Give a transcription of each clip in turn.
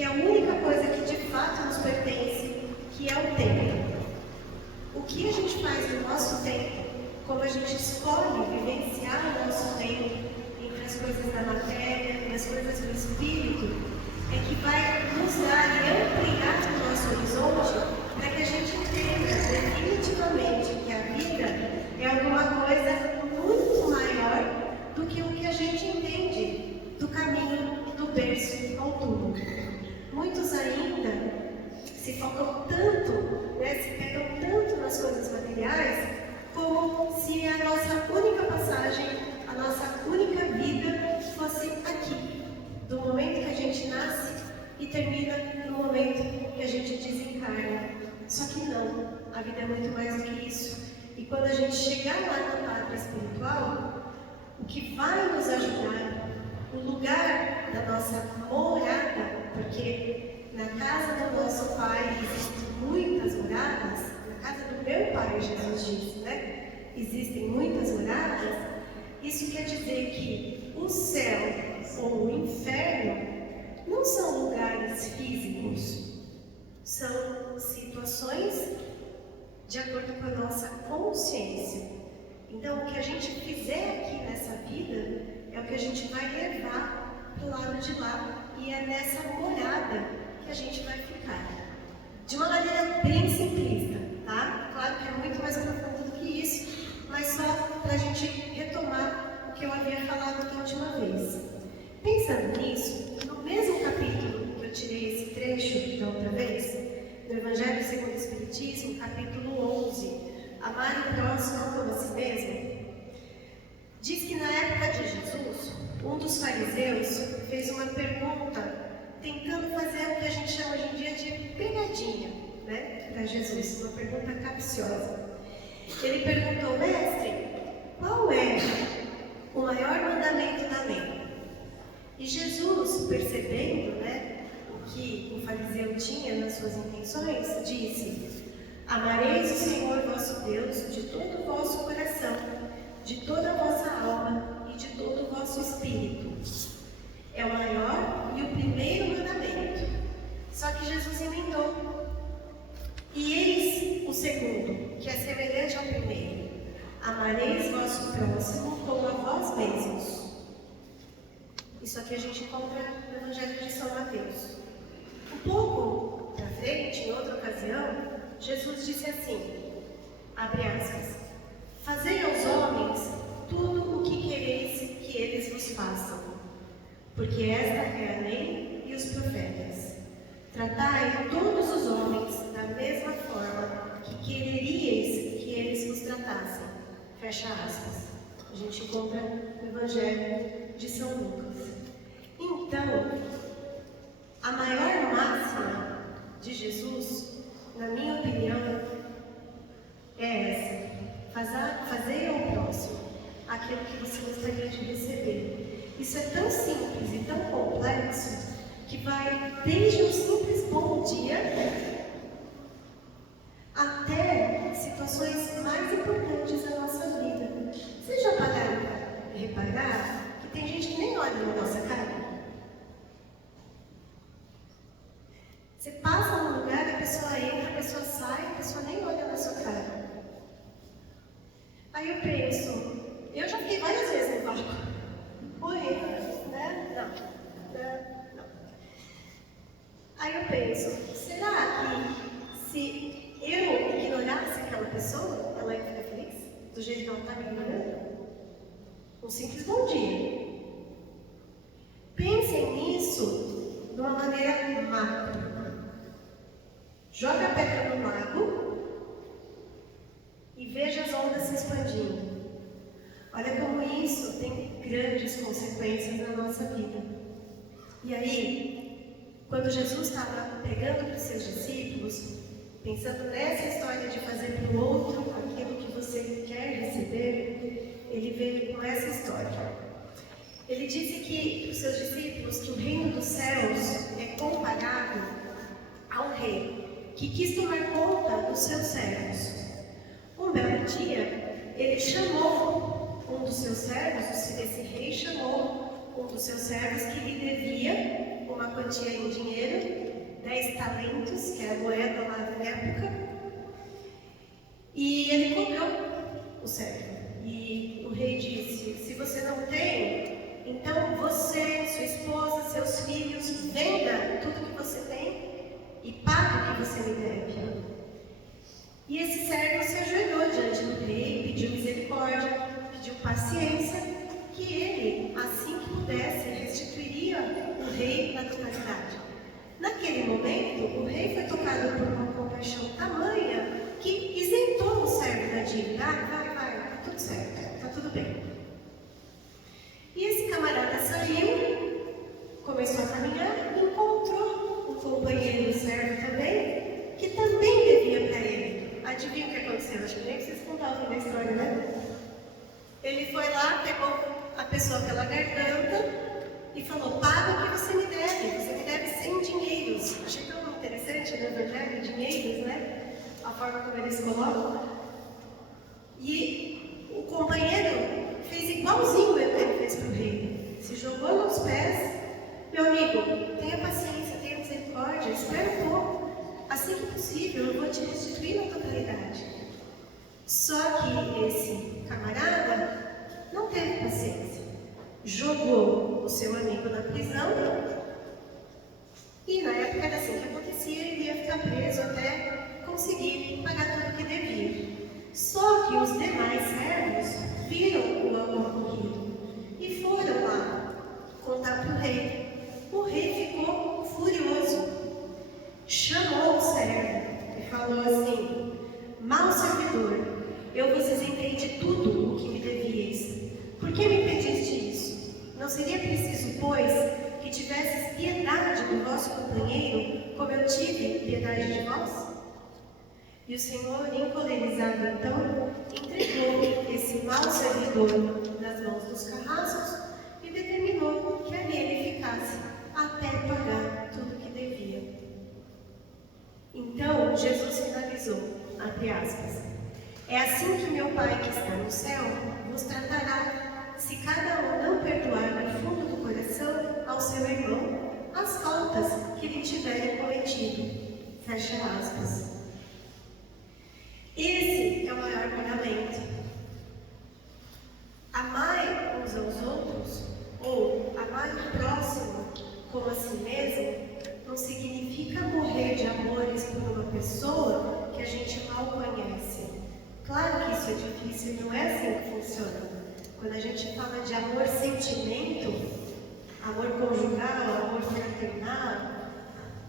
que é a única coisa que de fato nos pertence, que é o tempo. O que a gente faz no nosso tempo, como a gente escolhe vivenciar o nosso tempo entre as coisas da matéria e as coisas do espírito, é que vai nos dar e ampliar o nosso horizonte para que a gente entenda definitivamente que a vida é alguma coisa muito maior do que o que a gente entende do caminho do berço ao túmulo. Muitos ainda se focam tanto, se pegam tanto nas coisas materiais, como se a nossa única passagem, a nossa única vida fosse aqui, do momento que a gente nasce e termina no momento que a gente desencarna. Só que não, a vida é muito mais do que isso. E quando a gente chegar lá na pátria espiritual, o que vai nos ajudar, o lugar da nossa morada, porque na casa do nosso Pai existem muitas moradas, na casa do meu Pai, Jesus disse, existem muitas moradas. Isso quer dizer que o céu ou o inferno não são lugares físicos, são situações de acordo com a nossa consciência. Então, o que a gente fizer aqui nessa vida é o que a gente vai levar para o lado de lá, e é nessa morada que a gente vai ficar. De uma maneira bem simplista, tá? Claro que é muito mais profundo do que isso, mas só para a gente retomar o que eu havia falado da última vez. Pensando nisso, no mesmo capítulo que eu tirei esse trecho da outra vez, no Evangelho segundo o Espiritismo, capítulo 11, amar o próximo como a si mesmo, diz que na época de Jesus, um dos fariseus fez uma pergunta tentando fazer o que a gente chama hoje em dia de pegadinha, para Jesus, uma pergunta capciosa. Ele perguntou: mestre, qual é o maior mandamento da lei? E Jesus, percebendo o que o fariseu tinha nas suas intenções, disse: amareis o Senhor vosso Deus de todo o vosso coração, de toda a vossa alma e de todo o vosso espírito. É o maior e o primeiro mandamento. Só que Jesus emendou: e eis o segundo, que é semelhante ao primeiro: amareis vosso próximo como a vós mesmos. Isso aqui a gente encontra no Evangelho de São Mateus. Um pouco para frente, em outra ocasião, Jesus disse assim, abre aspas: fazei aos homens tudo o que quereis que eles vos façam, porque esta é a lei e os profetas. Tratai todos os homens da mesma forma que quereríeis que eles vos tratassem. Fecha aspas. A gente encontra no Evangelho de São Lucas. Então, a maior máxima de Jesus, na minha opinião, é essa: fazer ao próximo aquilo que você gostaria de receber. Isso é tão simples e tão complexo que vai desde um simples bom dia até situações mais importantes da nossa vida. Vocês já pararam para reparar que tem gente que nem olha na nossa cara? Você passa num lugar, a pessoa entra, a pessoa sai, a pessoa nem olha na sua cara. Aí eu penso, eu já fiquei várias vezes no palco. Oi, Não. Aí eu penso, será que se eu ignorasse aquela pessoa, ela ia ficar feliz? Do jeito que ela está me ignorando? Um simples bom dia. Pensem nisso de uma maneira macro. Joga a pedra no lago e veja as ondas se expandindo. Olha como isso tem grandes consequências na nossa vida. E aí, quando Jesus estava pregando para os seus discípulos, pensando nessa história de fazer para o outro aquilo que você quer receber, ele veio com essa história. Ele disse que para os seus discípulos que o reino dos céus é comparado a um rei que quis tomar conta dos seus servos. Um belo dia, ele chamou um dos seus servos, esse rei chamou um dos seus servos que lhe devia uma quantia em dinheiro, 10 talentos, que é a moeda lá da época, e ele cobrou o servo. E o rei disse: se você não tem, então você, sua esposa, seus filhos, venda tudo que você tem e pague o que você me deve. E esse servo se ajoelhou diante do rei, pediu misericórdia, pediu paciência, que ele, assim que pudesse, restituiria o rei na totalidade. Naquele momento, o rei foi tocado por uma compaixão tamanha que isentou o servo da dívida. Vai, tá tudo certo, tá tudo bem. E esse camarada saiu, começou a caminhar e encontrou um companheiro servo também, que também devia para ele. Adivinha o que aconteceu? Acho que nem vocês contavam da história, né? Ele foi lá, pegou a pessoa pela garganta e falou: paga o que você me deve 100 dinheiros. Achei tão interessante no Evangelho, dinheiros, né? A forma como eles colocam. E o companheiro fez igualzinho ele fez para o rei. Se jogou nos pés. Meu amigo, tenha paciência, tenha misericórdia, espera um pouco. Assim que possível, eu vou te restituir na totalidade. Só que esse camarada não teve paciência. Jogou o seu amigo na prisão. E na época era assim que acontecia, ele ia ficar preso até conseguir pagar tudo que devia. Só que os demais servos viram o ocorrido e foram lá contar para o rei. O rei ficou furioso, chamou o servo e falou assim: mau servidor, eu vos isentei de tudo o que me devíeis. Por que me pediste isso? Não seria preciso, pois, que tivesses piedade do vosso companheiro, como eu tive piedade de vós? E o Senhor, encolerizado então, entregou esse mau servidor nas mãos dos carrascos e determinou que ali ele ficasse até pagar tudo que devia. Então, Jesus finalizou, abre aspas: é assim que meu Pai que está no céu vos tratará, se cada um não perdoar no fundo do coração ao seu irmão as faltas que lhe tiverem cometido. Fecha aspas. Esse é o maior mandamento. Amai uns aos outros, ou amar o próximo como a si mesmo, não significa morrer de amores por uma pessoa que a gente mal conhece. Claro que isso é difícil e não é assim que funciona. Quando a gente fala de amor-sentimento, amor conjugal, amor fraternal,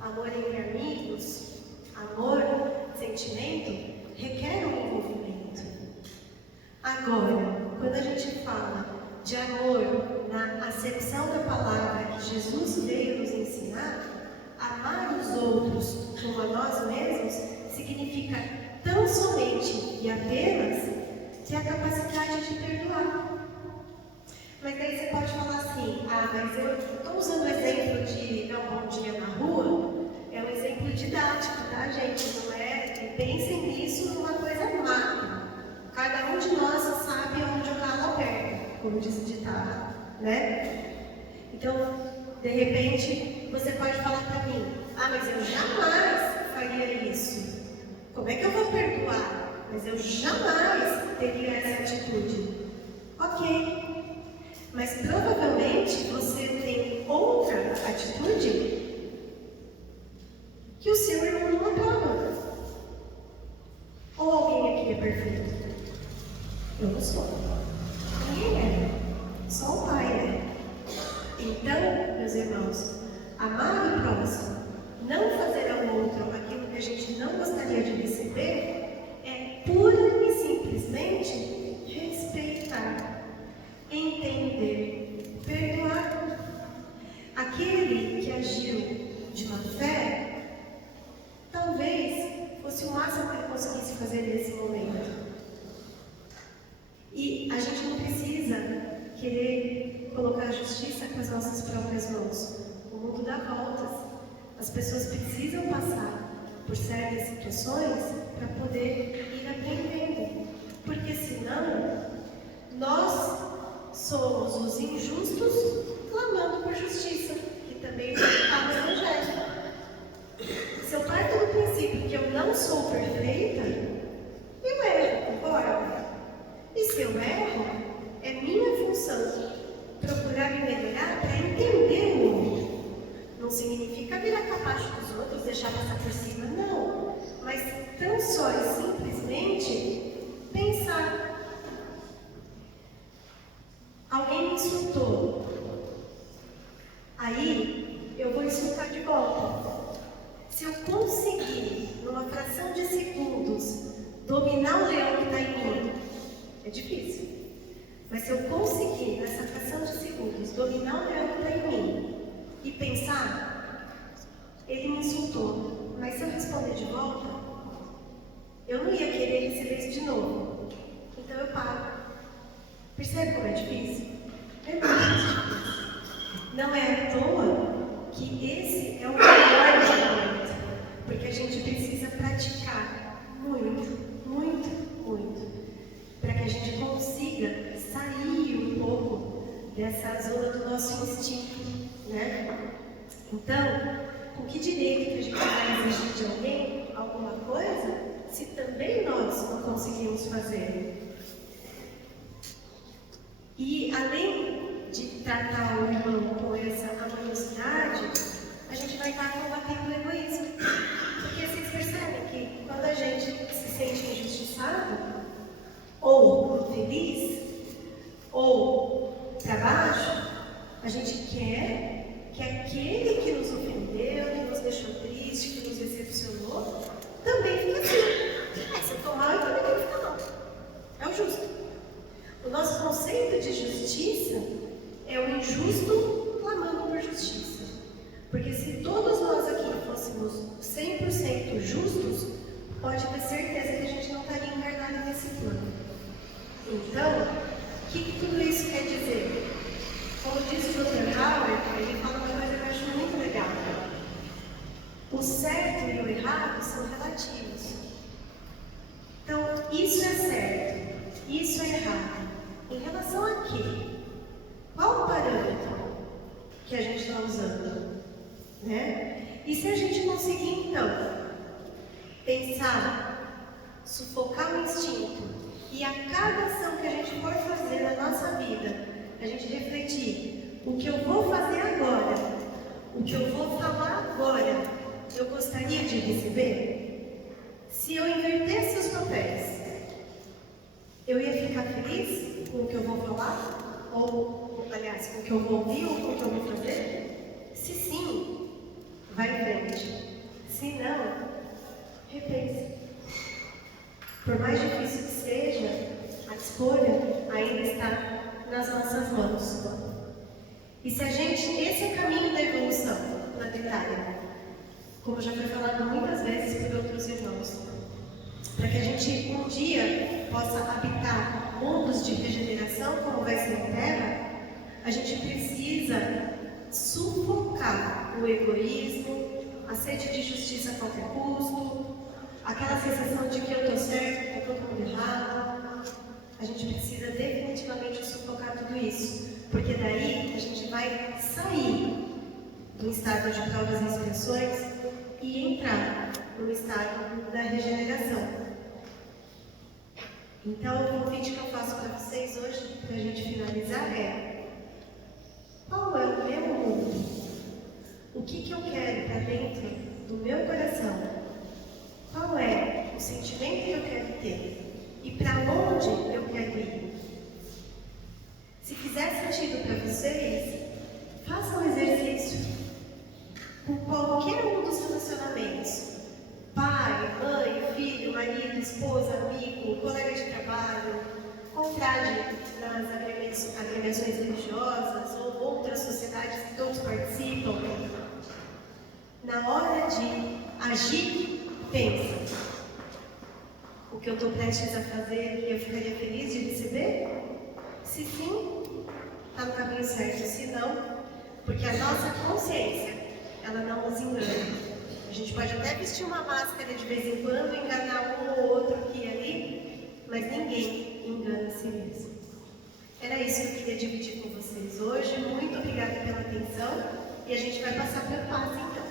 amor entre amigos, amor-sentimento, requer um envolvimento. Agora, quando a gente fala de amor na acepção da palavra que Jesus veio nos ensinar, amar os outros como a nós mesmos significa tão somente e apenas ter a capacidade de perdoar. Mas daí você pode falar assim: mas eu estou usando o exemplo de dar um bom dia na rua, é um exemplo didático, tá, gente? Não é? Pensem nisso numa coisa macro. Cada um de nós sabe onde o calo aperta, como diz o ditado, né? Então, de repente, você pode falar para mim: mas eu jamais faria isso. Como é que eu vou perdoar? Mas eu jamais teria essa atitude. Ok, mas provavelmente você tem outra atitude que o seu irmão não aprova. Ou alguém aqui é perfeito? Eu não sou. Ninguém é. Só o Pai é. Então, meus irmãos, amar o próximo, não fazer ao outro aquilo que a gente não gostaria de receber, é pura e simplesmente respeitar, entender, perdoar. Aquele que agiu de má fé, talvez fosse o máximo que ele conseguisse fazer nesse momento. E a gente não precisa querer colocar a justiça com as nossas próprias mãos. O mundo dá voltas. As pessoas precisam passar por certas situações para poder ir aprendendo. Porque senão, nós somos os injustos clamando por justiça. E também praticar o Evangelho. Se eu parto do princípio que eu não sou perfeita, eu erro, concorda? E se eu erro, é minha função procurar me melhorar para entender o outro. Não significa virar capacho dos outros, deixar passar por cima, não. Mas tão só e simplesmente pensar. Alguém me insultou. Aí eu vou insultar de volta. Se eu conseguir, numa fração de segundos, dominar o leão que está em mim, é difícil. Mas se eu conseguir, nessa fração de segundos, dominar o leão que está em mim e pensar, ele me insultou, mas se eu responder de volta, eu não ia querer receber isso de novo. Então eu paro. Percebe como é difícil? É muito difícil. Não é à toa que esse é o melhor momento, porque a gente precisa praticar muito, muito, muito, para que a gente consiga sair um pouco dessa zona do nosso instinto, né? Então, com que direito que a gente vai exigir de alguém alguma coisa, se também nós não conseguimos fazer? E além de tratar o irmão com essa amorosidade, a gente vai estar combatendo o egoísmo. Porque vocês percebem que quando a gente se sente injustiçado, ou feliz, ou para baixo, a gente quer que aquele que nos ofendeu, que nos deixou triste, que nos decepcionou, também fique assim. Se eu estou mal, eu também tenho que ficar mal. É o justo. O nosso conceito de justiça é o injusto clamando por justiça. Porque se todos nós aqui fôssemos 100% justos, pode ter certeza que a gente não estaria encarnado nesse plano. Então, o que tudo isso quer dizer? Como disse o Dr. Howard, ele fala uma coisa que eu acho muito legal. O certo e o errado são relativos. Então, isso é certo, isso é errado. Em relação a quê? Qual o parâmetro que a gente está usando? Né? E se a gente conseguir, então, pensar, sufocar o instinto, e a cada ação que a gente for fazer na nossa vida, a gente refletir, o que eu vou fazer agora, o que eu vou falar agora, eu gostaria de receber? Se eu invertesse os papéis, eu ia ficar feliz com o que eu vou falar? Ou, aliás, com o que eu vou ouvir ou com o que eu vou fazer? Se sim, vai em frente. Se não, repense. Por mais difícil que seja, a escolha ainda está nas nossas mãos. E se a gente, esse é o caminho da evolução planetária, como já foi falado muitas vezes por outros irmãos, para que a gente um dia possa habitar mundos de regeneração, como vai ser na Terra, a gente precisa sufocar o egoísmo, a sede de justiça a qualquer custo, aquela sensação de que eu estou certo, que está todo mundo errado. A gente precisa definitivamente sufocar tudo isso, porque daí a gente vai sair do estado de provas e expiações e entrar no estado da regeneração. Então, o convite que eu faço para vocês hoje, para a gente finalizar, é: qual é o meu mundo? O que eu quero para dentro do meu coração? Qual é o sentimento que eu quero ter? E para onde eu quero ir? Se fizer sentido para vocês, façam um exercício com qualquer um dos relacionamentos. Pai, mãe, filho, marido, esposa, amigo, colega de trabalho, confrade nas agremiações religiosas ou outras sociedades que todos participam. Na hora de agir, pensa: o que eu estou prestes a fazer, eu ficaria feliz de receber? Se sim, está no caminho certo. Se não, porque a nossa consciência, ela não nos engana. A gente pode até vestir uma máscara de vez em quando, enganar um ou outro aqui e ali, mas ninguém engana a si mesmo. Era isso que eu queria dividir com vocês hoje. Muito obrigada pela atenção E a gente vai passar para a paz então.